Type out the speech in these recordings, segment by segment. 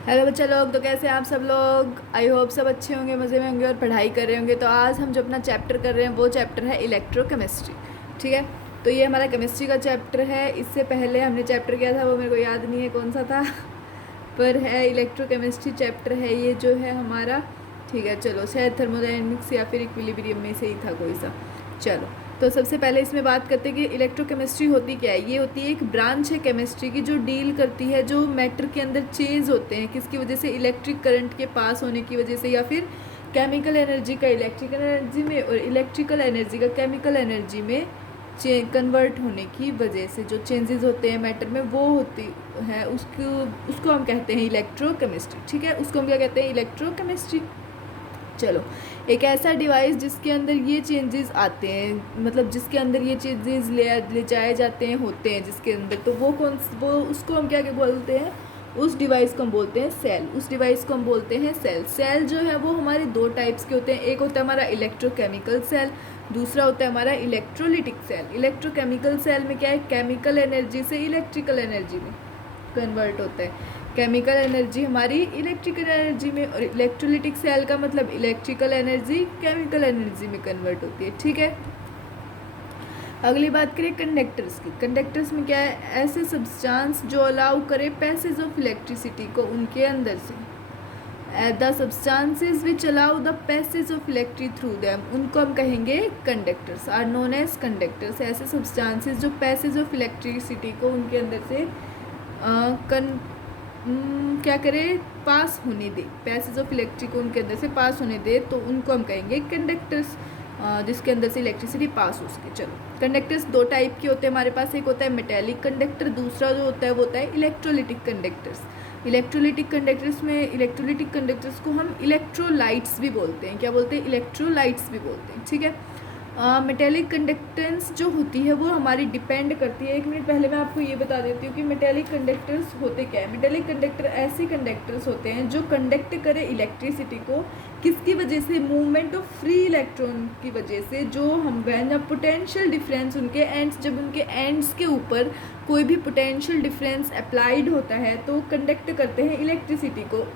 Hello बच्चा लोग, तो कैसे हैं आप सब लोग। आई होप सब अच्छे होंगे, मज़े में होंगे और पढ़ाई कर रहे होंगे। तो आज हम जो अपना चैप्टर कर रहे हैं वो चैप्टर है इलेक्ट्रोकेमिस्ट्री। ठीक है, तो ये हमारा केमिस्ट्री का चैप्टर है। इससे पहले हमने चैप्टर किया था, वो मेरे को याद नहीं है कौन सा था पर है इलेक्ट्रोकेमिस्ट्री चैप्टर है ये जो है हमारा। ठीक है, चलो शायद थर्मोडायनेमिक्स या फिर इक्विलिब्रियम में से ही था कोई सा। चलो, तो सबसे पहले इसमें बात करते हैं कि इलेक्ट्रोकेमिस्ट्री होती क्या है। ये होती है एक ब्रांच है केमिस्ट्री की जो डील करती है जो मैटर के अंदर चेंज होते हैं किसकी वजह से, इलेक्ट्रिक करंट के पास होने की वजह से, या फिर केमिकल एनर्जी का इलेक्ट्रिकल एनर्जी में और इलेक्ट्रिकल एनर्जी का केमिकल एनर्जी में कन्वर्ट होने की वजह से जो चेंजेस होते हैं मैटर में वो होती है, उसको उसको हम कहते हैं इलेक्ट्रोकेमिस्ट्री। ठीक है, उसको हम क्या कहते हैं, इलेक्ट्रोकेमिस्ट्री। चलो, एक ऐसा डिवाइस जिसके अंदर ये चेंजेस आते हैं, मतलब जिसके अंदर ये चेंजेस ले जाए जाते हैं, होते हैं जिसके अंदर, तो वो उसको हम क्या बोलते हैं, उस डिवाइस को हम बोलते हैं सेल। उस डिवाइस को हम बोलते हैं सेल। सेल जो है वो हमारे दो टाइप्स के होते हैं। एक होता है हमारा इलेक्ट्रोकेमिकल सेल, दूसरा होता है हमारा इलेक्ट्रोलिटिक सेल। इलेक्ट्रोकेमिकल सेल में क्या है, केमिकल एनर्जी से इलेक्ट्रिकल एनर्जी में कन्वर्ट होता है। केमिकल एनर्जी हमारी इलेक्ट्रिकल एनर्जी में, और इलेक्ट्रोलिटिक सेल का मतलब इलेक्ट्रिकल एनर्जी केमिकल एनर्जी में कन्वर्ट होती है। ठीक है, अगली बात करें कंडक्टर्स की। कंडक्टर्स में क्या है, ऐसे सब्सटेंस जो अलाउ करे पैसेज ऑफ इलेक्ट्रिसिटी को उनके अंदर से। The substances which allow the passage of electric through them, उनको हम कहेंगे conductors, are known as conductors. ऐसे सब्सटेंसेज जो पैसेज ऑफ इलेक्ट्रिसिटी को उनके अंदर से क्या करे, पास होने दे, पैसेज ऑफ इलेक्ट्रिक को उनके अंदर से पास होने दे, तो उनको हम कहेंगे कंडक्टर्स, जिसके अंदर से इलेक्ट्रिसिटी पास हो सके। चलो, कंडक्टर्स दो टाइप के होते हैं हमारे पास। एक होता है मेटेलिक कंडक्टर, दूसरा जो होता है वो होता है इलेक्ट्रोलिटिक कंडक्टर्स। इलेक्ट्रोलिटिक कंडक्टर्स को हम इलेक्ट्रोलाइट्स भी बोलते हैं। क्या बोलते हैं, इलेक्ट्रोलाइट्स भी बोलते हैं। ठीक है, मेटेलिक कंडक्टेंस जो होती है वो हमारी डिपेंड करती है। एक मिनट पहले मैं आपको ये बता देती हूँ कि मेटेलिक कंडक्टर्स होते क्या है। मेटेलिक कंडक्टर ऐसे कंडक्टर्स होते हैं जो कंडक्ट करे इलेक्ट्रिसिटी को, किसकी वजह से, मूवमेंट ऑफ फ्री इलेक्ट्रॉन की वजह से। जो हम व्हेन पोटेंशियल डिफरेंस उनके एंड्स, जब उनके एंड्स के ऊपर कोई भी पोटेंशियल डिफरेंस अप्लाइड होता है तो कंडक्ट करते हैं इलेक्ट्रिसिटी को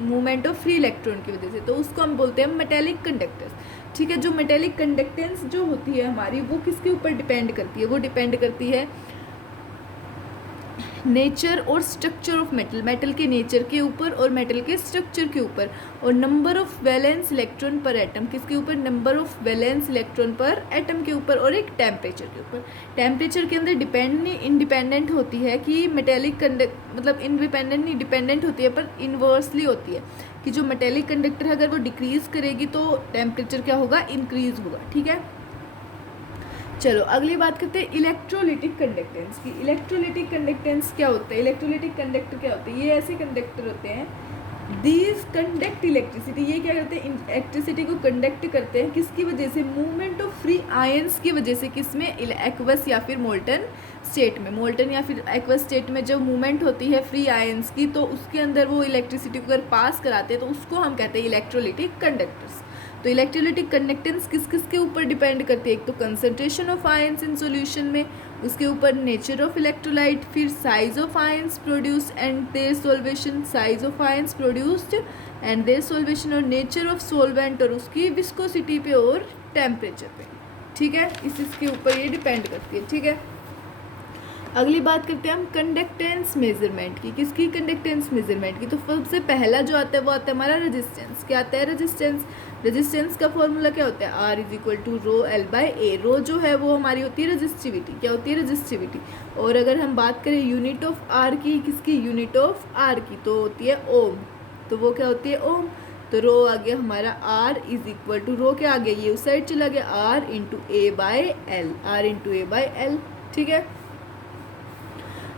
मूवमेंट ऑफ फ्री इलेक्ट्रॉन की वजह से, तो उसको हम बोलते हैं मेटेलिक कंडक्टर्स। ठीक है, जो मेटेलिक कंडक्टेंस जो होती है हमारी वो किसके ऊपर डिपेंड करती है, वो डिपेंड करती है नेचर और स्ट्रक्चर ऑफ मेटल, मेटल के नेचर के ऊपर और मेटल के स्ट्रक्चर के ऊपर, और नंबर ऑफ वैलेंस इलेक्ट्रॉन पर एटम, किसके ऊपर, नंबर ऑफ वैलेंस इलेक्ट्रॉन पर एटम के ऊपर, और एक टेम्परेचर के ऊपर। टेम्परेचर के अंदर इंडिपेंडेंट होती है कि मेटेलिक मतलब इंडिपेंडेंट नहीं, डिपेंडेंट होती है पर इन्वर्सली होती है कि जो मेटेलिक कंडक्टर है अगर वो डिक्रीज़ करेगी तो टेम्परेचर क्या होगा, इंक्रीज़ होगा। ठीक है, चलो अगली बात करते हैं इलेक्ट्रोलिटिक कंडक्टेंस की। इलेक्ट्रोलिटिक कंडक्टेंस क्या होता है, इलेक्ट्रोलिटिक कंडक्टर क्या होते हैं, ये ऐसे कंडक्टर होते हैं, दीज कंडक्ट इलेक्ट्रिसिटी, ये क्या करते हैं, इलेक्ट्रिसिटी को कंडक्ट करते हैं, किसकी वजह से, मूवमेंट ऑफ फ्री आयंस की वजह से। किसमें, एक्वस या फिर मोल्टन स्टेट में। मोल्टन या फिर एक्वस स्टेट में जब मूवमेंट होती है फ्री आयंस की, तो उसके अंदर वो इलेक्ट्रिसिटी को अगर पास कराते हैं तो उसको हम कहते हैं इलेक्ट्रोलिटिक कंडक्टर्स। तो इलेक्ट्रोलिटिक कंडक्टेंस किस किस के ऊपर डिपेंड करती है, एक तो concentration of ions in solution में, उसके ऊपर नेचर ऑफ इलेक्ट्रोलाइट, फिर size of ions produced and their solvation, size of ions produced and their solvation, और नेचर ऑफ सॉल्वेंट और उसकी विस्कोसिटी पे और टेम्परेचर पे। ठीक है, इसके ऊपर ये डिपेंड करती है। ठीक है, अगली बात करते हैं हम कंडक्टेंस मेजरमेंट की। किसकी, कंडक्टेंस मेजरमेंट की। तो सबसे पहला जो आता है वो आता है हमारा रेजिस्टेंस। क्या आता है, रेजिस्टेंस। रेजिस्टेंस का फॉर्मूला क्या होता है, R is equal to rho L by A. Rho जो है वो हमारी होती है रेजिस्टिविटी। क्या होती है, रेजिस्टिविटी। और अगर हम बात करें यूनिट ऑफ आर की, किसकी, यूनिट ऑफ आर की, तो होती है ओम। तो वो क्या होती है, ओम। तो रो आ गया हमारा R is equal to, rho क्या आ गया, ये उस साइड चला गया, R into A by L, R into A by L. ठीक है,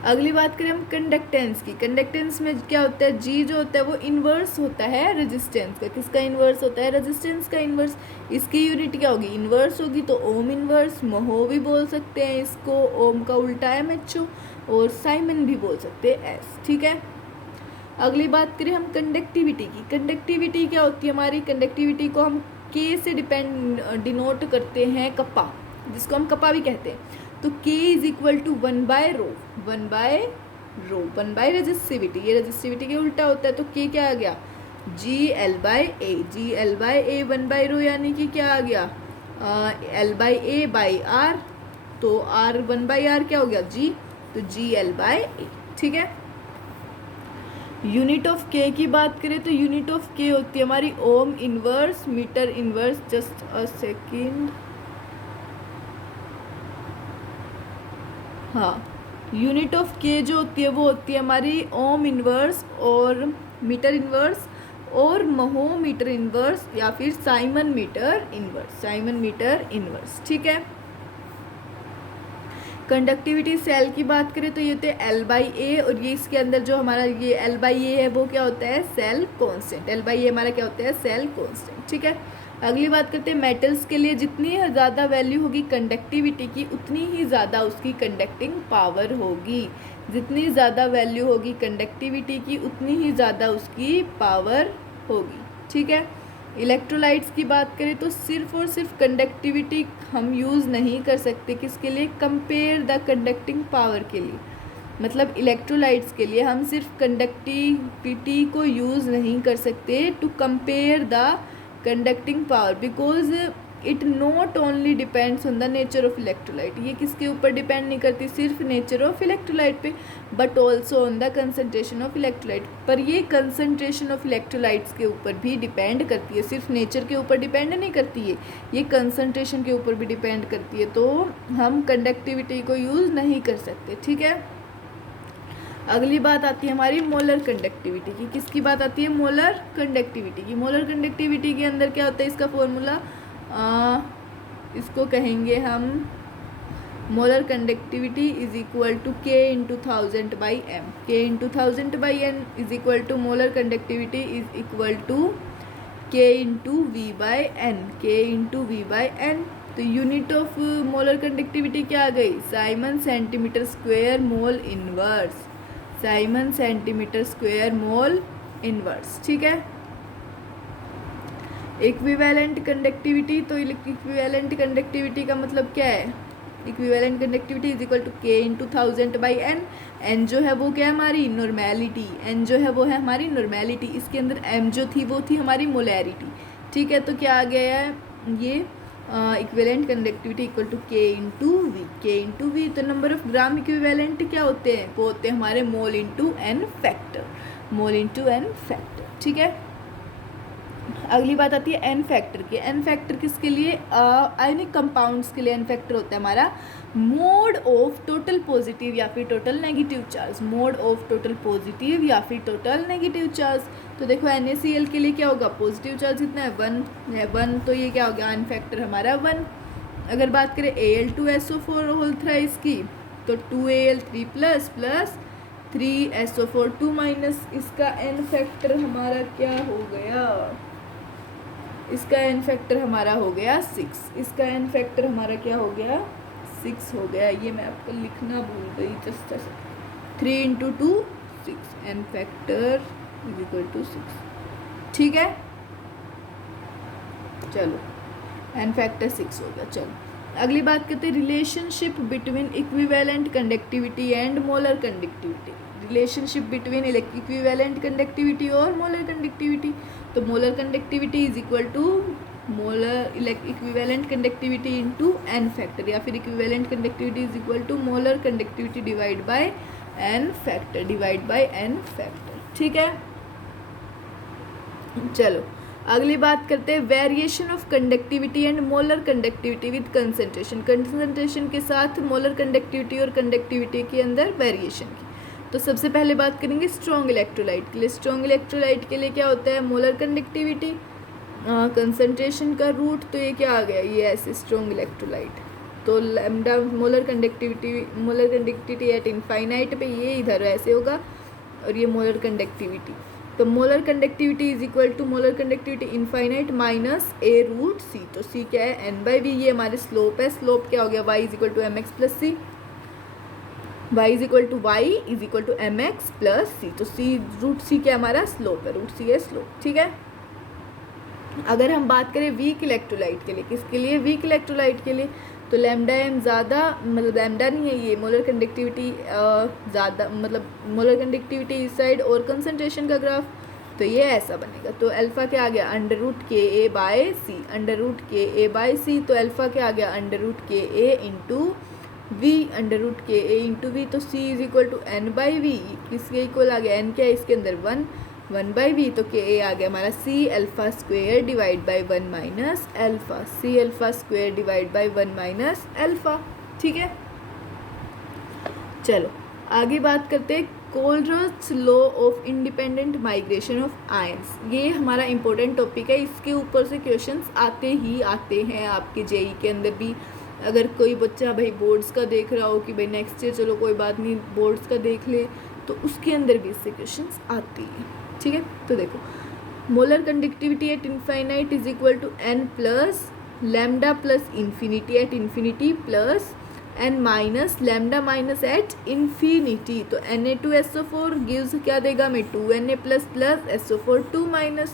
अगली बात करें हम कंडक्टेंस की। कंडक्टेंस में क्या होता है, जी जो होता है वो इन्वर्स होता है रेजिस्टेंस का। किसका इन्वर्स होता है, रेजिस्टेंस का इन्वर्स। इसकी यूनिट क्या होगी, इन्वर्स होगी, तो ओम इन्वर्स, महो भी बोल सकते हैं इसको, ओम का उल्टा है एमएचओ, और साइमन भी बोल सकते हैं एस। ठीक है, अगली बात करें हम कंडक्टिविटी की। कंडक्टिविटी क्या होती है हमारी, कंडक्टिविटी को हम के से डिनोट करते हैं, कप्पा, जिसको हम कप्पा भी कहते हैं। तो K is equal to 1/ρ, 1/ρ rho, 1 by resistivity, ये रेजिस्टिविटी के उल्टा होता है तो के क्या आ गया G L by A, G L by A 1 by rho यानी कि क्या आ गया L by A by R, तो आर 1 बाई आर क्या हो गया जी, तो जी एल बाई ए। ठीक है, यूनिट ऑफ के की बात करें तो यूनिट ऑफ के होती है हमारी ohm inverse metre inverse, just a second, हाँ यूनिट ऑफ के जो होती है वो होती है हमारी ओम इनवर्स और मीटर इनवर्स और महो मीटर इनवर्स या फिर siemens metre inverse, siemens metre inverse. ठीक है, कंडक्टिविटी सेल की बात करें तो ये होते हैं एल बाई ए, और ये इसके अंदर जो हमारा ये एल बाई ए है वो क्या होता है सेल कांस्टेंट, एल बाई ए हमारा क्या होता है सेल कांस्टेंट। ठीक है, अगली बात करते हैं मेटल्स के लिए जितनी ज़्यादा वैल्यू होगी कंडक्टिविटी की उतनी ही ज़्यादा उसकी कंडक्टिंग पावर होगी, जितनी ज़्यादा वैल्यू होगी कंडक्टिविटी की उतनी ही ज़्यादा उसकी पावर होगी। ठीक है, इलेक्ट्रोलाइट्स की बात करें तो सिर्फ और सिर्फ कंडक्टिविटी हम यूज़ नहीं कर सकते, किसके लिए कंपेयर द कंडक्टिंग पावर के लिए, मतलब इलेक्ट्रोलाइट्स के लिए हम सिर्फ कंडक्टिविटी को यूज़ नहीं कर सकते to compare the conducting power, because it not only depends on the nature of electrolyte, ये किसके ऊपर डिपेंड नहीं करती सिर्फ नेचर ऑफ इलेक्ट्रोलाइट पे but also on the concentration of electrolyte, पर ये कंसनट्रेशन ऑफ इलेक्ट्रोलाइट्स के ऊपर भी डिपेंड करती है, सिर्फ नेचर के ऊपर डिपेंड नहीं करती है, ये कंसनट्रेशन के ऊपर भी डिपेंड करती है, तो हम कंडक्टिविटी को यूज़ नहीं कर सकते। ठीक है, अगली बात आती है हमारी मोलर कंडक्टिविटी की, किसकी बात आती है मोलर कंडक्टिविटी की। मोलर कंडक्टिविटी के अंदर क्या होता है इसका फॉर्मूला, इसको कहेंगे हम molar conductivity is equal to K into 1000 by M, K into 1000 by N is equal to molar conductivity is equal to K into V by N, K into V by N. तो unit of molar conductivity क्या आ गई siemens centimetre square mole inverse, siemens centimetre square mole inverse. ठीक है, equivalent conductivity, तो equivalent conductivity का मतलब क्या है, equivalent conductivity is equal to K into 1000 by N, N जो है वो क्या है हमारी नॉर्मेलिटी, एन जो है वो है हमारी नॉर्मेलिटी, इसके अंदर एम जो थी वो थी हमारी मोलैरिटी। ठीक है, तो क्या आ गया है ये equivalent conductivity equal to K into V, K into V. तो नंबर ऑफ ग्राम इक्विवेलेंट क्या होते हैं, वो होते हैं हमारे mole into N factor, mole into N factor. ठीक है, अगली बात आती है एन फैक्टर की। एन फैक्टर किसके लिए, आयनिक कंपाउंड्स के लिए एन फैक्टर होता है हमारा मोड ऑफ टोटल पॉजिटिव या फिर total negative charge, mode of total positive या फिर टोटल नेगेटिव चार्ज। तो देखो NaCl के लिए क्या होगा पॉजिटिव चार्ज कितना है 1, तो ये क्या हो गया एन फैक्टर हमारा 1। अगर बात करें Al2SO4 होल थ्राइस की तो 2Al3 plus plus 3SO4 2 minus, इसका एन फैक्टर हमारा क्या हो गया, इसका एन फैक्टर हमारा हो गया 6, इसका एन फैक्टर हमारा क्या हो गया 6 हो गया। ये मैं आपको लिखना भूल गई, just 3 into 2 6, N factor is equal to 6। ठीक है, चलो एन फैक्टर 6 हो गया। चलो अगली बात करते हैं relationship between equivalent conductivity and molar conductivity, relationship between equivalent conductivity और मोलर कंडक्टिविटी। तो molar conductivity is equal to molar equivalent conductivity into N factor, या फिर equivalent conductivity is equal to molar conductivity divide by N factor, divide by N factor. ठीक है, चलो अगली बात करते हैं variation of conductivity and molar conductivity with concentration, concentration के साथ मोलर कंडक्टिविटी और कंडक्टिविटी के अंदर वेरिएशन की। तो सबसे पहले बात करेंगे स्ट्रॉन्ग इलेक्ट्रोलाइट के लिए। स्ट्रॉन्ग इलेक्ट्रोलाइट के लिए क्या होता है मोलर कंडक्टिविटी कंसंट्रेशन का रूट, तो ये क्या आ गया ये ऐसे स्ट्रॉन्ग इलेक्ट्रोलाइट, तो lambda molar conductivity at infinite पे ये इधर ऐसे होगा और ये मोलर कंडक्टिविटी, तो molar conductivity is equal to molar conductivity infinite minus A root C. तो सी क्या है एन बाई वी, ये हमारे स्लोप है, स्लोप क्या हो गया Y is equal to M X plus C, Y is equal to Y is equal to M X plus C. तो सी रूट सी क्या हमारा स्लोप है, रूट सी है स्लोप। ठीक है, अगर हम बात करें वीक इलेक्ट्रोलाइट के लिए, किसके लिए वीक इलेक्ट्रोलाइट के लिए, तो लैम्डा एम ज़्यादा, मतलब लैम्डा नहीं है ये, मोलर कंडक्टिविटी ज़्यादा, मतलब मोलर कंडक्टिविटी इस साइड और कंसनट्रेशन का ग्राफ, तो ये ऐसा बनेगा। तो अल्फ़ा क्या आ गया, अंडर रूट के ए बाय सी, अंडर रूट के ए बाय सी। तो अल्फ़ा क्या आ गया, under root K A into V, under root K A into V. तो C is equal to N by V, किसके इक्वल आ गया, एन क्या है इसके अंदर 1 बाई वी, तो के ए आ गया हमारा C alpha square divide by 1 minus alpha, C alpha square divide by 1 minus alpha. ठीक है, चलो आगे बात करते हैं Kohlrausch's law of independent migration of ions. ये हमारा इंपॉर्टेंट टॉपिक है, इसके ऊपर से क्वेश्चंस आते ही आते हैं आपके जेई के अंदर भी। अगर कोई बच्चा भाई बोर्ड्स का देख रहा हो कि भाई नेक्स्ट ईयर चलो कोई बात नहीं बोर्ड्स का देख ले, तो उसके अंदर भी इससे क्वेश्चंस आती हैं। ठीक है, तो देखो molar conductivity at infinite is equal to N plus lambda plus infinity at infinity plus N minus lambda minus at infinity. तो Na2SO4 गिव्स क्या देगा हमें 2Na plus plus SO4 2 minus,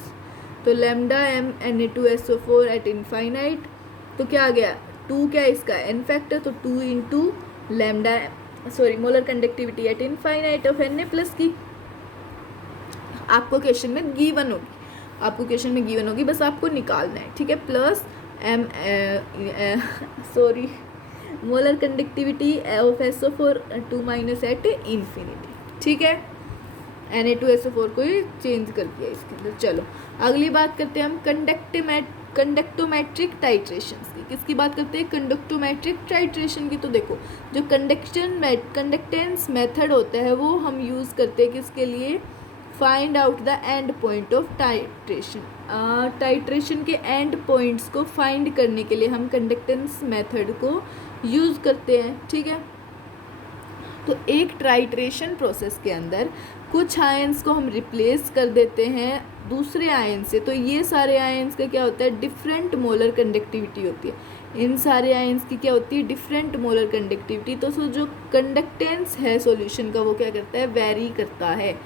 तो lambda M Na2SO4 at infinite, तो क्या आ गया 2, क्या इसका एन फैक्टर, तो 2 into lambda sorry molar conductivity at infinite of Na plus की। आपको क्वेश्चन में गिवन होगी, बस आपको निकालना है। ठीक है, plus am sorry molar conductivity of SO4 2 minus at infinity. ठीक है, Na2SO4 को ही चेंज कर दिया इसके अंदर। चलो अगली बात करते हैं हम कंडक्टोमेट्रिक टाइट्रेशंस की। किसकी बात करते हैं, कंडक्टोमेट्रिक टाइट्रेशन की। तो देखो जो कंडक्टेंस मेथड होता है वो हम यूज़ करते हैं किसके लिए, find out the end point of titration. Titration के एंड पॉइंट्स को फाइंड करने के लिए हम कंडक्टेंस मेथड को यूज़ करते हैं। ठीक है, तो एक टाइट्रेशन प्रोसेस के अंदर कुछ आयंस को हम रिप्लेस कर देते हैं दूसरे आयन से, तो ये सारे आयंस का क्या होता है, डिफरेंट मोलर कंडक्टिविटी होती है। इन सारे आयंस की क्या होती है, डिफरेंट मोलर कंडक्टिविटी। तो जो कंडक्टेंस है सॉल्यूशन का वो क्या करता है, वेरी करता है।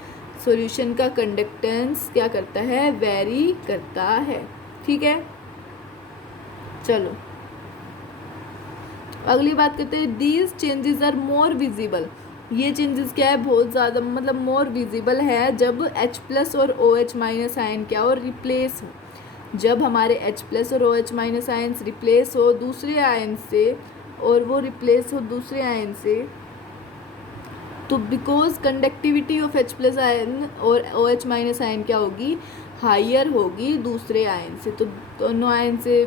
सॉल्यूशन का कंडक्टेंस क्या करता है, वेरी करता है। ठीक है, चलो अगली बात करते हैं, these changes are more visible. ये चेंजेस क्या है, बहुत ज़्यादा मतलब मोर विजिबल है जब H प्लस और OH माइनस आयन क्या हो, रिप्लेस हो। जब हमारे H प्लस और OH माइनस आयन्स रिप्लेस हो दूसरे आयन से, और वो रिप्लेस हो दूसरे आयन से, तो because conductivity of H plus ion और OH माइनस आयन क्या होगी, हायर होगी दूसरे आयन से। तो दोनों आयन से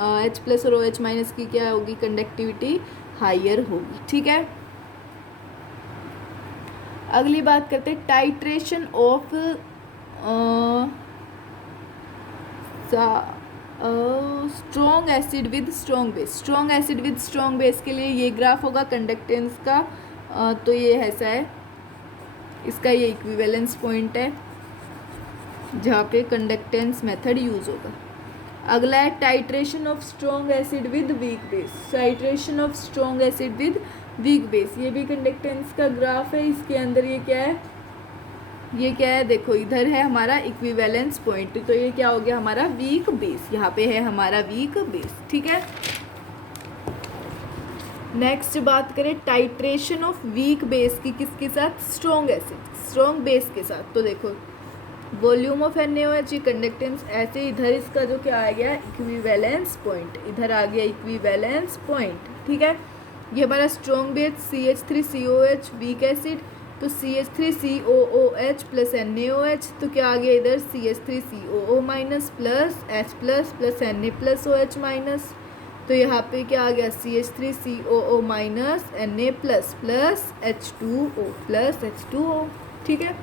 H प्लस और OH माइनस की क्या होगी, कंडक्टिविटी हायर होगी। ठीक है, अगली बात करते हैं titration of strong acid with strong base. Strong acid with strong base के लिए ये ग्राफ होगा कंडक्टेंस का। तो ये ऐसा है, इसका ये इक्विवेलेंस पॉइंट है जहाँ पे कंडक्टेंस मेथड यूज़ होगा। अगला है titration of strong acid with weak base. Titration of strong acid with weak base, ये भी कंडक्टेंस का ग्राफ है। इसके अंदर ये क्या है, ये क्या है, देखो इधर है हमारा इक्विवेलेंस पॉइंट, तो ये क्या हो गया हमारा वीक बेस, यहाँ पे है हमारा वीक बेस। ठीक है, नेक्स्ट बात करें टाइट्रेशन ऑफ वीक बेस की, किसके साथ, स्ट्रॉन्ग एसिड स्ट्रॉन्ग बेस के साथ। तो देखो वॉल्यूम ऑफ NaOH ये कंडक्टेंस ऐसे, इधर इसका जो क्या आ गया इक्विवेलेंस पॉइंट, इधर आ गया इक्विवेलेंस पॉइंट। ठीक है, ये हमारा strong base CH3COH weak acid, तो CH3COOH प्लस NaOH, तो क्या आ गया इधर CH3COO minus plus H plus plus Na plus OH minus, तो यहाँ पे क्या आ गया CH3COO minus Na plus plus H2O plus H2O। ठीक है,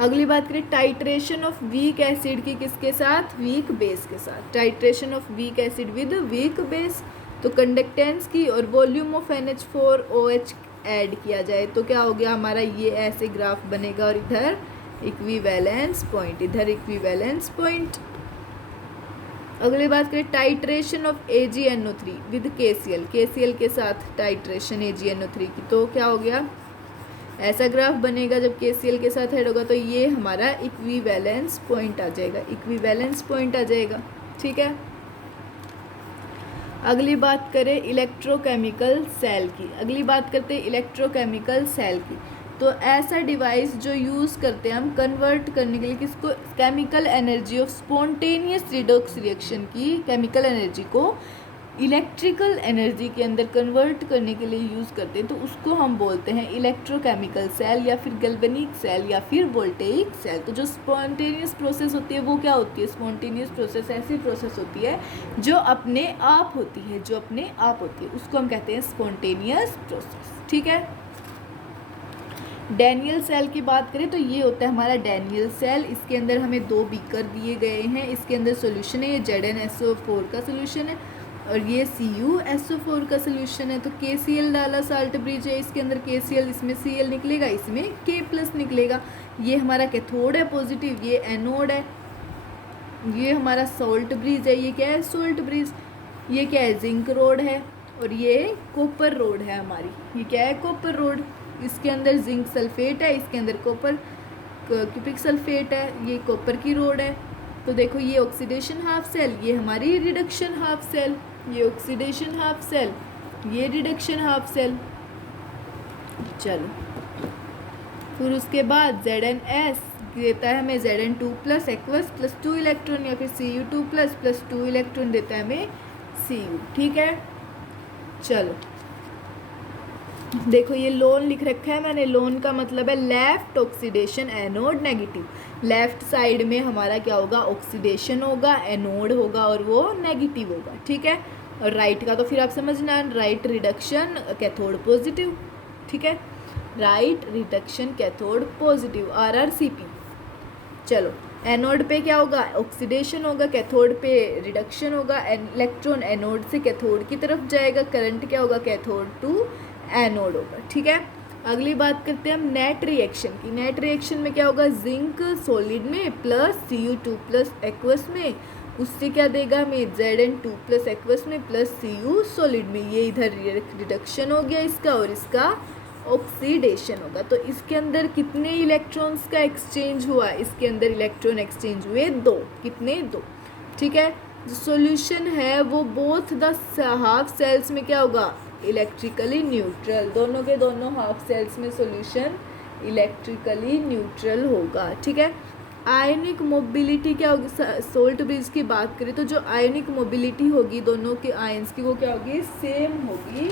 अगली बात करें टाइट्रेशन ऑफ वीक एसिड की, किसके साथ, वीक बेस के साथ। Titration of weak acid with weak base, तो कंडक्टेंस की और वॉल्यूम ऑफ NH4OH ऐड किया जाए तो क्या हो गया हमारा, ये ऐसे ग्राफ बनेगा और इधर इक्विवेलेंस पॉइंट, इधर इक्विवेलेंस पॉइंट। अगली बात करें titration of AgNO3 with KCl, KCl के साथ टाइट्रेशन AgNO3 की, तो क्या हो गया ऐसा ग्राफ बनेगा जब KCl के साथ ऐड होगा, तो ये हमारा इक्विवेलेंस पॉइंट आ जाएगा, इक्विवेलेंस पॉइंट आ जाएगा। ठीक है, अगली बात करें इलेक्ट्रोकेमिकल सेल की। अगली बात करते हैं इलेक्ट्रोकेमिकल सेल की। तो ऐसा डिवाइस जो यूज़ करते हैं हम कन्वर्ट करने के लिए किसको, chemical energy of spontaneous redox reaction की केमिकल एनर्जी को इलेक्ट्रिकल एनर्जी के अंदर कन्वर्ट करने के लिए यूज़ करते हैं, तो उसको हम बोलते हैं इलेक्ट्रोकेमिकल सेल या फिर गैल्वेनिक सेल या फिर वोल्टेइक सेल। तो जो स्पॉन्टेनियस प्रोसेस होती है वो क्या होती है, स्पॉन्टेनियस प्रोसेस ऐसी प्रोसेस होती है जो अपने आप होती है, जो अपने आप होती है, उसको हम कहते हैं स्पॉन्टेनियस प्रोसेस। ठीक है। डैनियल सेल की बात करें तो ये होता है हमारा डैनियल सेल। इसके अंदर हमें 2 बीकर दिए गए हैं, इसके अंदर सोल्यूशन है, ये ZnSO4 का सोल्यूशन है और ये CuSO4 का सोल्यूशन है। तो KCl डाला, साल्ट ब्रिज है, इसके अंदर KCl, इसमें Cl निकलेगा, इसमें K+ निकलेगा। ये हमारा कैथोड है पॉजिटिव, ये एनोड है, ये हमारा सॉल्ट ब्रिज है, ये क्या है सोल्ट ब्रिज, ये क्या है जिंक रोड है और ये कॉपर रोड है हमारी, ये क्या है कॉपर रोड। इसके अंदर जिंक सल्फेट है, इसके अंदर कॉपर क्यूपिक सल्फेट है, ये कॉपर की रोड है। तो देखो ये ऑक्सीडेशन हाफ सेल, ये हमारी रिडक्शन हाफ सेल, ये ऑक्सीडेशन हाफ सेल, ये रिडक्शन हाफ सेल। चलो फिर उसके बाद ZnS देता है हमें Zn2+ एक्वस प्लस 2 इलेक्ट्रॉन या फिर Cu2+ प्लस 2 इलेक्ट्रॉन देता है हमें Cu। ठीक है। चलो देखो ये लोन लिख रखा है मैंने, लोन का मतलब है left oxidation anode negative. Left side में हमारा क्या होगा, ऑक्सीडेशन होगा, एनोड होगा और वो नेगेटिव होगा। ठीक है। और राइट का तो फिर आप समझना, राइट रिडक्शन कैथोड पॉजिटिव। ठीक है, right reduction cathode positive RRCP। चलो एनोड पे क्या होगा, ऑक्सीडेशन होगा, कैथोड पे रिडक्शन होगा, इलेक्ट्रॉन एनोड से कैथोड की तरफ जाएगा, करंट क्या होगा, कैथोड टू एनोड होगा। ठीक है। अगली बात करते हैं हम नेट रिएक्शन की। नेट रिएक्शन में क्या होगा, जिंक सॉलिड में प्लस Cu2+ एक्वस में, उससे क्या देगा हमें Zn2+ एक्वस में प्लस Cu सॉलिड में। ये इधर रिडक्शन हो गया इसका और इसका ऑक्सीडेशन होगा। तो इसके अंदर कितने इलेक्ट्रॉन्स का एक्सचेंज हुआ, इसके अंदर इलेक्ट्रॉन एक्सचेंज हुए 2। कितने, 2। ठीक है। जो सॉल्यूशन है वो बोथ द हाफ सेल्स में क्या होगा, इलेक्ट्रिकली न्यूट्रल। दोनों के दोनों हाफ सेल्स में सॉल्यूशन इलेक्ट्रिकली न्यूट्रल होगा। ठीक है। आयनिक मोबिलिटी क्या होगी, सोल्ट ब्रिज की बात करें तो जो आयनिक मोबिलिटी होगी दोनों के आयंस की वो क्या होगी, सेम होगी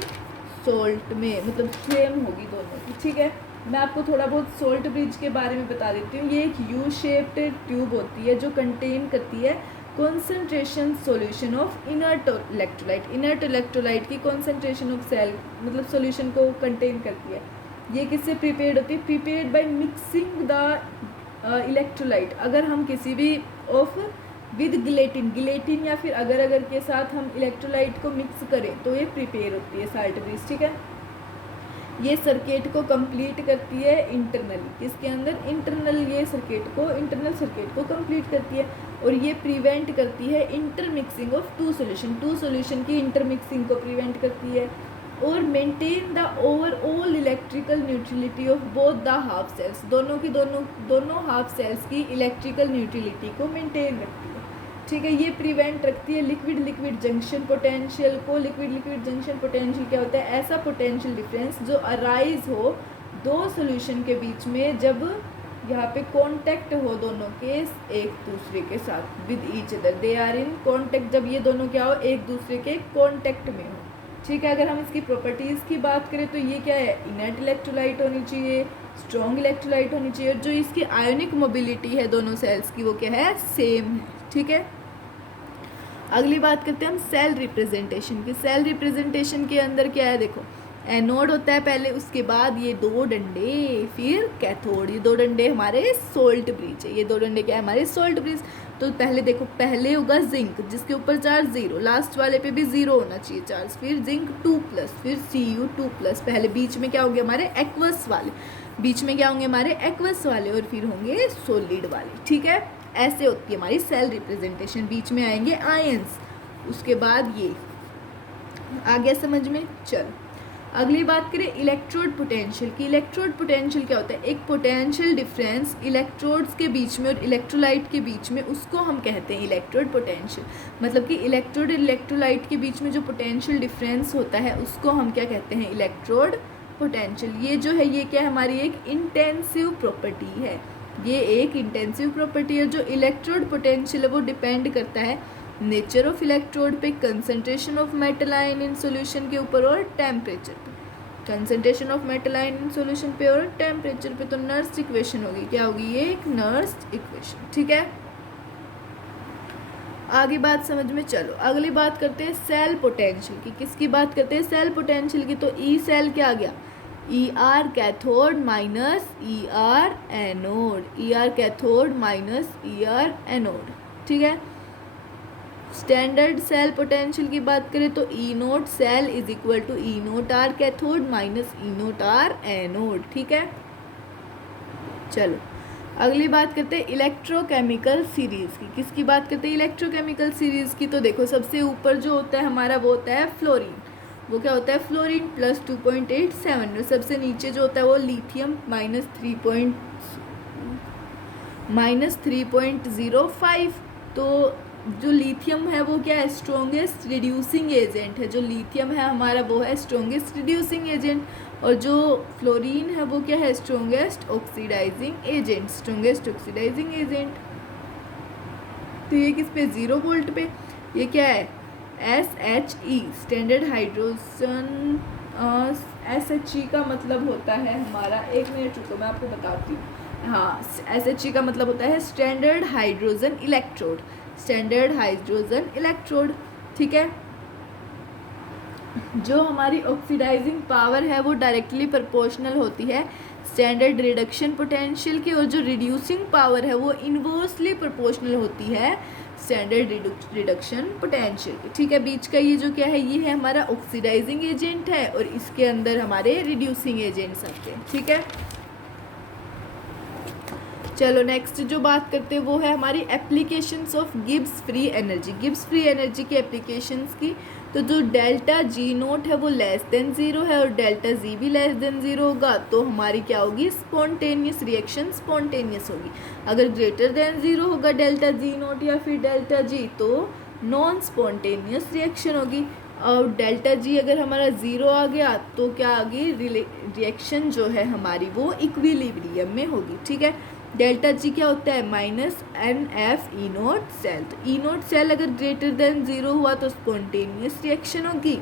सोल्ट में, मतलब सेम होगी दोनों की। ठीक है। मैं आपको थोड़ा बहुत सोल्ट ब्रिज के बारे में बता देती हूँ। ये एक U-शेप्ड ट्यूब होती है जो कंटेन करती है concentration solution of inert electrolyte. Inert electrolyte की कॉन्सेंट्रेशन ऑफ सेल मतलब सॉल्यूशन को कंटेन करती है। ये किससे प्रिपेयर्ड होती है, prepared by mixing the electrolyte. अगर हम किसी भी ऑफ विद गिलेटिन या फिर अगर के साथ हम इलेक्ट्रोलाइट को मिक्स करें तो ये प्रिपेयर होती है साल्ट ब्रिज। ठीक है। ये सर्किट को कंप्लीट करती है इंटरनली, इसके अंदर इंटरनल ये इंटरनल सर्किट को कंप्लीट करती है और ये प्रिवेंट करती है इंटरमिक्सिंग ऑफ टू सॉल्यूशन की इंटरमिक्सिंग को प्रिवेंट करती है और maintain the overall electrical neutrality of both the half cells. दोनों हाफ सेल्स की इलेक्ट्रिकल न्यूट्रलिटी को मेंटेन रखती है। ठीक है। ये प्रिवेंट रखती है लिक्विड जंक्शन पोटेंशियल को। लिक्विड जंक्शन पोटेंशियल क्या होता है, ऐसा पोटेंशियल डिफरेंस जो अराइज हो दो सॉल्यूशन के बीच में जब यहाँ पे कांटेक्ट हो दोनों के एक दूसरे के साथ, with each other they are in contact. जब ये दोनों क्या हो, एक दूसरे के कांटेक्ट में हो। ठीक है। अगर हम इसकी प्रॉपर्टीज़ की बात करें तो ये क्या है, इनर्ट इलेक्ट्रोलाइट होनी चाहिए, स्ट्रॉन्ग इलेक्ट्रोलाइट होनी चाहिए और जो इसकी आयोनिक मोबिलिटी है दोनों सेल्स की वो क्या है, सेम है। ठीक है। अगली बात करते हैं हम सेल रिप्रेजेंटेशन की। सेल रिप्रेजेंटेशन के अंदर क्या है, देखो एनोड होता है पहले, उसके बाद ये 2 डंडे, फिर कैथोड। ये 2 डंडे हमारे सोल्ट ब्रिज है, ये 2 डंडे क्या है हमारे सोल्ट ब्रिज। तो पहले देखो, पहले होगा जिंक जिसके ऊपर चार्ज 0, लास्ट वाले पे भी 0 होना चाहिए चार्ज, फिर जिंक 2+, फिर Cu2+। पहले बीच में क्या होंगे हमारे एक्वस वाले, बीच में क्या होंगे हमारे एक्वस वाले और फिर होंगे सॉलिड वाले। ठीक है। ऐसे होती है हमारी सेल रिप्रेजेंटेशन। बीच में आएंगे आयंस, उसके बाद ये आ गया समझ में। चलो अगली बात करें इलेक्ट्रोड पोटेंशियल की। इलेक्ट्रोड पोटेंशियल क्या होता है? एक पोटेंशियल डिफरेंस इलेक्ट्रोड्स के बीच में और इलेक्ट्रोलाइट के बीच में, उसको हम कहते हैं इलेक्ट्रोड पोटेंशियल। मतलब कि इलेक्ट्रोड और इलेक्ट्रोलाइट के बीच में जो पोटेंशियल डिफरेंस होता है उसको हम क्या कहते हैं? Electrode potential. ये जो है ये क्या है? हमारी एक इंटेंसिव प्रॉपर्टी है। ये एक इंटेंसिव प्रॉपर्टी है। जो इलेक्ट्रोड पोटेंशियल है वो डिपेंड करता है नेचर ऑफ इलेक्ट्रोड पे, concentration of metal ion in solution के ऊपर और टेम्परेचर पे। Concentration of metal ion in solution पे और टेम्परेचर पे। तो नर्स इक्वेशन होगी, क्या होगी? ये एक नर्स इक्वेशन। ठीक है, आगे बात समझ में। चलो अगली बात करते हैं सेल पोटेंशियल की। किसकी बात करते हैं? सेल पोटेंशियल की। तो ई सेल क्या आ गया? E R cathode minus E R anode. E R cathode minus E R anode. ठीक है, स्टैंडर्ड सेल पोटेंशियल की बात करें तो E naught cell is equal to E naught R cathode minus E naught R anode. ठीक है, चलो अगली बात करते हैं इलेक्ट्रोकेमिकल सीरीज़ की। किसकी बात करते हैं? इलेक्ट्रोकेमिकल सीरीज़ की। तो देखो सबसे ऊपर जो होता है हमारा वो होता है फ्लोरीन। वो क्या होता है? Fluorine plus 2.87। सबसे नीचे जो होता है वो लिथियम माइनस 3.05। तो जो लिथियम है वो क्या है? स्ट्रॉन्गेस्ट रिड्यूसिंग एजेंट है। जो लिथियम है हमारा वो है स्ट्रॉन्गेस्ट रिड्यूसिंग एजेंट, और जो फ्लोरीन है वो क्या है? Strongest oxidising agent. Strongest oxidising agent. तो ये किस पे? 0 वोल्ट पे। ये क्या है? SHE standard hydrogen. SHE का मतलब होता है हमारा, एक मिनट रुको मैं आपको बताती हूँ। हाँ, SHE का मतलब होता है standard hydrogen electrode. Standard hydrogen electrode. ठीक है, जो हमारी ऑक्सीडाइजिंग पावर है वो डायरेक्टली प्रोपोर्शनल होती है स्टैंडर्ड रिडक्शन पोटेंशियल की, और जो रिड्यूसिंग पावर है वो इन्वर्सली प्रोपोर्शनल होती है स्टैंडर्ड रिडक्शन पोटेंशियल की। ठीक है, बीच का ये जो क्या है? ये है हमारा ऑक्सीडाइजिंग एजेंट है, और इसके अंदर हमारे रिड्यूसिंग एजेंट्स आते हैं। ठीक है, चलो नेक्स्ट जो बात करते हैं वो है हमारी applications of Gibbs free energy. Gibbs free energy की एप्लीकेशंस की। तो जो डेल्टा जी नोट है वो लेस देन 0 है और डेल्टा जी भी लेस देन 0 होगा, तो हमारी क्या होगी? स्पॉन्टेनियस रिएक्शन स्पॉन्टेनियस होगी। अगर ग्रेटर देन 0 होगा डेल्टा जी नोट या फिर डेल्टा जी, तो नॉन स्पॉन्टेनियस रिएक्शन होगी। और डेल्टा जी अगर हमारा 0 आ गया तो क्या आ गई? रिएक्शन जो है हमारी वो इक्विलिब्रियम में होगी। ठीक है, डेल्टा जी क्या होता है? Minus NF E naught cell. तो ई नोट सेल अगर ग्रेटर देन 0 हुआ तो स्पॉन्टेनियस रिएक्शन होगी,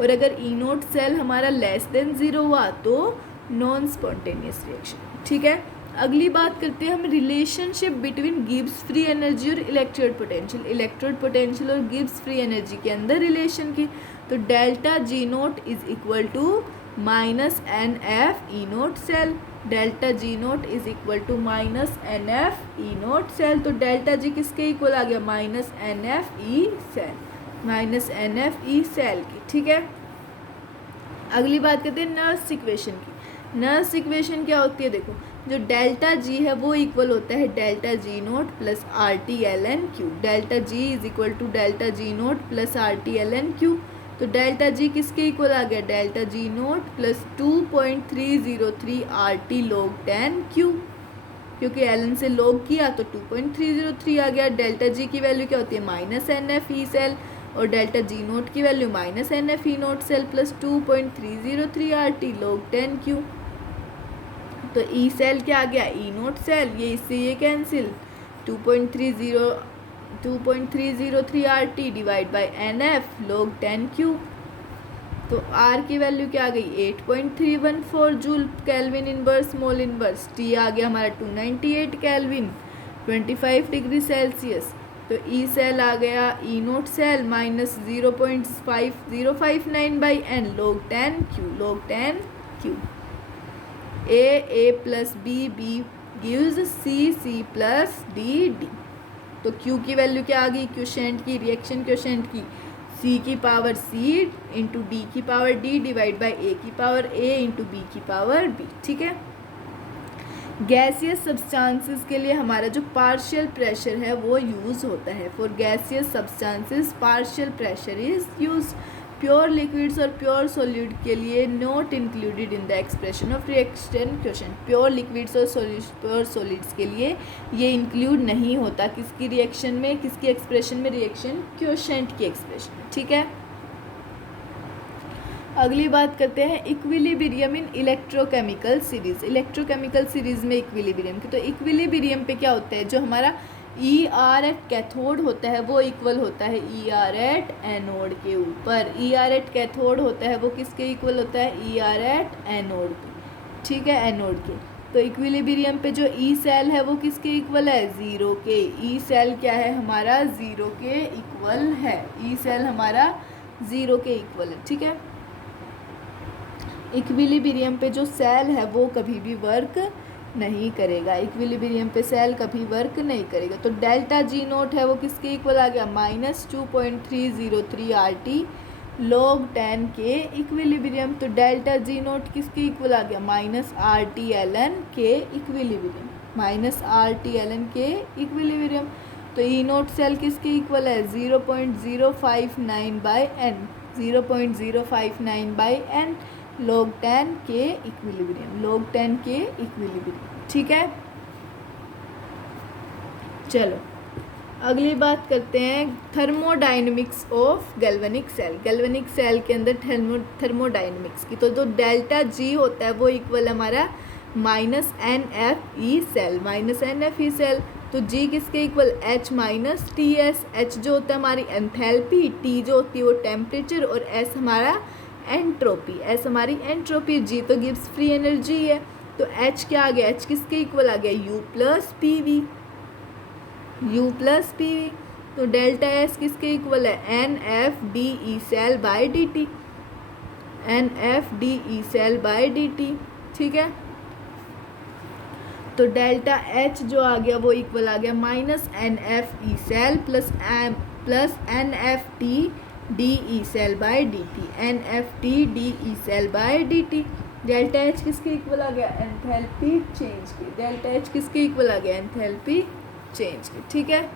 और अगर ई नोट सेल हमारा लेस देन 0 हुआ तो नॉन स्पॉन्टेनियस रिएक्शन। ठीक है, अगली बात करते हैं हम relationship between Gibbs free energy और इलेक्ट्रोड पोटेंशियल। इलेक्ट्रोड पोटेंशियल और गिब्स फ्री एनर्जी के अंदर रिलेशन की। तो delta G naught is equal to minus NF E naught cell. Delta G naught is equal to minus NF E naught cell. तो delta G किसके equal आ गया? Minus NF E cell, minus NF E cell की। ठीक है, अगली बात करते हैं नर्स इक्वेशन की। नर्स इक्वेशन क्या होती है? देखो जो डेल्टा जी है वो इक्वल होता है delta G naught plus RT/LN/Q। Delta G is equal to delta G naught plus RT/LN/Q। तो डेल्टा जी किसके इक्वल आ गया? Delta G naught plus 2.303 RT log 10Q, क्योंकि एलन से लॉग किया तो 2.303 आ गया। डेल्टा जी की वैल्यू क्या होती है? माइनस NF ई सेल, और डेल्टा जी नोट की value minus NF E naught cell plus 2.303 RT log 10Q। तो ई सेल क्या आ गया? ई नोट सेल, ये इससे ये cancel, 2.303 RT divide by NF log 10Q। तो R की वैल्यू क्या आ गई? 8.314 joule kelvin inverse mole inverse. T आ गया हमारा 298 केल्विन 25 डिग्री सेल्सियस। तो ई सेल आ गया E naught cell minus 0.5059 by N log 10Q। A plus B gives C plus D। तो Q की वैल्यू क्या आ गई? क्वोशेंट की, रिएक्शन क्वोशेंट की, C की पावर C इंटू D की power D divide by A की पावर A इंटू B की पावर B। ठीक है, गैसियस सब्सटेंसेस के लिए हमारा जो पार्शियल प्रेशर है वो यूज़ होता है। For gaseous substances partial pressure is use. Pure liquids और प्योर सॉल्यूट के लिए not included in the expression of reaction quotient. Pure liquids और प्योर सॉलिड्स के लिए ये इंक्लूड नहीं होता किसकी रिएक्शन में, किसकी एक्सप्रेशन में, रिएक्शन क्वोशेंट की एक्सप्रेशन में। ठीक है, अगली बात करते हैं इक्विलिब्रियम इन इलेक्ट्रोकेमिकल सीरीज। इलेक्ट्रोकेमिकल सीरीज में इक्विलिब्रियम की, तो इक्विलिब्रियम पे क्या होता है, जो हमारा ई आर एट कैथोड होता है वो इक्वल होता है ई आर एट एनोड के ऊपर। ई आर एट कैथोड होता है वो किसके इक्वल होता है, ई आर एट एनोड के। ठीक है, एनोड के। तो इक्विलिब्रियम पे जो ई सेल है वो किसके इक्वल है, ज़ीरो के। ई सेल क्या है हमारा, ज़ीरो के इक्वल है। ई सेल हमारा ज़ीरो के इक्वल है। ठीक है, इक्विलिब्रियम पे जो सेल है वो कभी भी वर्क नहीं करेगा। इक्विलिब्रियम पे सेल कभी वर्क नहीं करेगा। तो डेल्टा जी नोट है वो किसके इक्वल आ गया, -2.303 RT log 10 के इक्विलिब्रियम। तो डेल्टा जी नोट किसके इक्वल आ गया, -RT के इक्विलिब्रियम, -RT के इक्विलिब्रियम। तो ई नोट सेल किसके इक्वल है, 0.059/n, 0.059/n log 10 के इक्विलिब्रियम, log 10 के इक्विलिब्रियम। ठीक है, चलो अगली बात करते हैं thermodynamics of galvanic cell. Galvanic cell के अंदर थर्मोडायनेमिक्स की, तो जो डेल्टा जी होता है वो इक्वल हमारा -NFE सेल, -NFE सेल। तो जी किसके इक्वल, H - TS। H जो होता है हमारी एंथैल्पी, T जो होती है वो टेम्परेचर, और S हमारा एंट्रोपी। S हमारी एंट्रोपी, G तो गिब्स फ्री एनर्जी है। तो H क्या आ गया, H किसके इक्वल आ गया, U + PV, U + PV। तो डेल्टा S किसके इक्वल है, NFDE cell by DT, NFDE cell by DT। ठीक है, तो डेल्टा H जो आ गया वो इक्वल आ गया -NFE cell plus NFTDE cell by DT, NFTDE cell by DT। Delta H किसके इक्वल आ गया, एंथैल्पी चेंज की। डेल्टा H किसके इक्वल आ गया, एंथैल्पी चेंज की। ठीक है,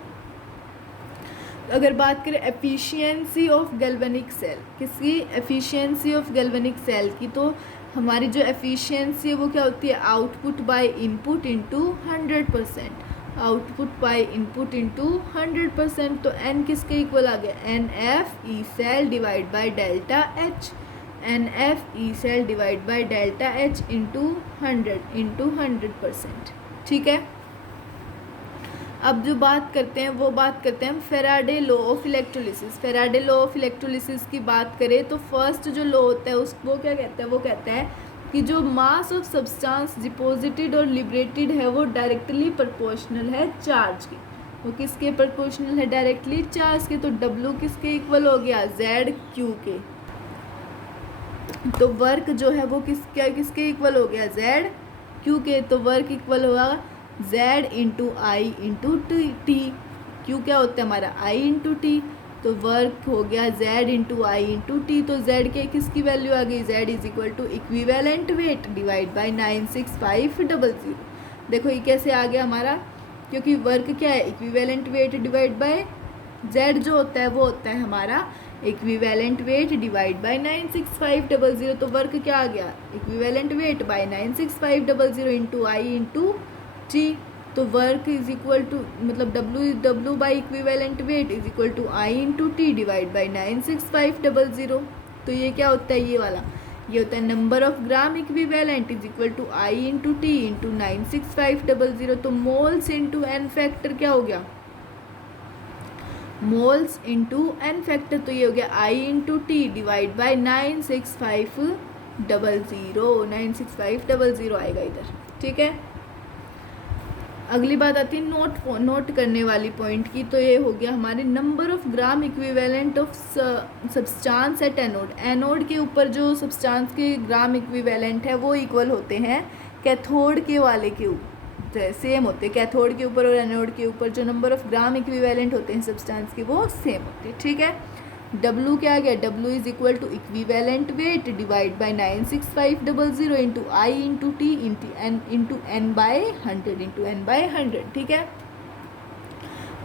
अगर बात करें एफिशिएंसी ऑफ गैल्वेनिक सेल, किसकी, एफिशिएंसी ऑफ गैल्वेनिक सेल की, तो हमारी जो एफिशिएंसी है वो क्या होती है, output by input into 100%, output by input into 100%। तो एन किसके इक्वल आ गया, NFE cell divide by delta H, NFE cell divide by delta H into 100%। ठीक है, अब जो बात करते हैं वो बात करते हैं Faraday law of electrolysis. Faraday law of electrolysis की बात करें तो फर्स्ट जो लॉ होता है उसको क्या कहता है, वो कहता है कि जो मास ऑफ सब्सटेंस डिपॉजिटेड और लिबरेटेड है वो डायरेक्टली प्रोपोर्शनल है चार्ज के। वो किसके प्रोपोर्शनल है, डायरेक्टली चार्ज के। तो W किसके इक्वल हो गया, ZQ के। तो वर्क जो है वो किसके इक्वल हो गया, ZQ के। तो वर्क इक्वल होगा Z into I into T. Q क्या होता है हमारा, I इंटू टी। तो वर्क हो गया Z into I into T. तो Z के किसकी वैल्यू आ गई, Z is equal to equivalent weight divide by 96500। देखो ये कैसे आ गया हमारा, क्योंकि वर्क क्या है, equivalent weight divide by Z जो होता है वो होता है हमारा इक्विवेलेंट वेट डिवाइड बाय 96500। तो वर्क क्या आ गया, equivalent weight by 96500 into I into T. तो वर्क इज इक्वल टू, मतलब W by equivalent weight is equal to I into T divide by 96500। तो ये क्या होता है, ये वाला ये होता है number of gram equivalent is equal to I into T into 96500। तो मोल्स इंटू एन फैक्टर क्या हो गया, मोल्स इंटू एन फैक्टर। तो ये हो गया आई इंटू टी डिवाइड बाई 96500, 96500 आएगा इधर। ठीक है, अगली बात आती है नोट करने वाली पॉइंट की। तो ये हो गया हमारे number of gram equivalent of substance at anode. Anode के ऊपर जो सब्सटेंस के ग्राम इक्विवेलेंट है वो इक्वल होते हैं कैथोड के वाले के ऊपर, सेम होते हैं। कैथोड के ऊपर और एनोड के ऊपर जो नंबर ऑफ ग्राम इक्विवेलेंट होते हैं सब्सटेंस के वो सेम होते हैं। ठीक है, W क्या आ गया, W is equal to equivalent weight divide by 96500 into I into T into N by 100 into N by 100। ठीक है,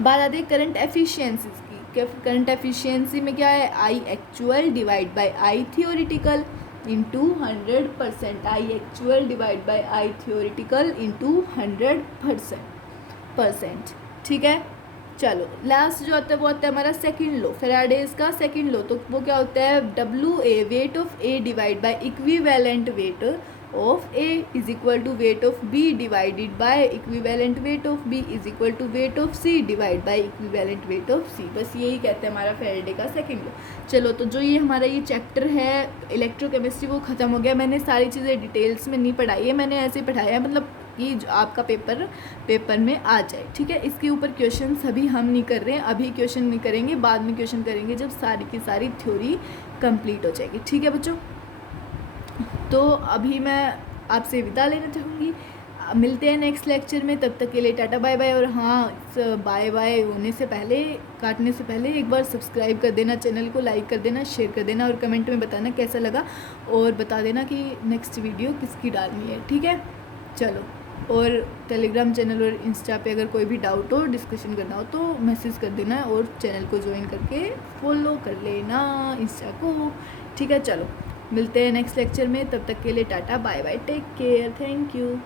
बात आती है करंट एफिशिएंसीज की। करंट एफिशिएंसी में क्या है, I actual divide by I theoretical into 100%, I actual divide by I theoretical into 100%। ठीक है, चलो लास्ट जो आता है वो आता है हमारा सेकंड लॉ, फैराडेज का सेकंड लॉ। तो वो क्या होता है, W A weight of A divide by equivalent weight of A is equal to weight of B divided by equivalent weight of B is equal to weight of C divide by equivalent weight of C. बस यही कहते हैं हमारा Faraday का second law. चलो तो जो ये हमारा ये चैप्टर है इलेक्ट्रोकेमिस्ट्री वो ख़त्म हो गया। मैंने सारी चीज़ें डिटेल्स में नहीं पढ़ाई है, मैंने ऐसे पढ़ाया है मतलब कि जो आपका पेपर में आ जाए। ठीक है, इसके ऊपर क्वेश्चन अभी हम नहीं कर रहे हैं, अभी क्वेश्चन नहीं करेंगे, बाद में क्वेश्चन करेंगे जब सारी की सारी थ्योरी कंप्लीट हो जाएगी। ठीक है बच्चों, तो अभी मैं आपसे विदा लेना चाहूँगी, मिलते हैं नेक्स्ट लेक्चर में। तब तक के लिए टाटा बाय बाय। और हाँ, बाय बाय होने से पहले, काटने से पहले एक बार सब्सक्राइब कर देना, चैनल को लाइक कर देना, शेयर कर देना और कमेंट में बताना कैसा लगा और बता देना कि नेक्स्ट वीडियो किसकी डालनी है। ठीक है, चलो, और टेलीग्राम चैनल और इंस्टा पे अगर कोई भी डाउट हो, डिस्कशन करना हो तो मैसेज कर देना और चैनल को ज्वाइन करके फॉलो कर लेना इंस्टा को। ठीक है, चलो मिलते हैं नेक्स्ट लेक्चर में, तब तक के लिए tata bye bye, take care, thank you.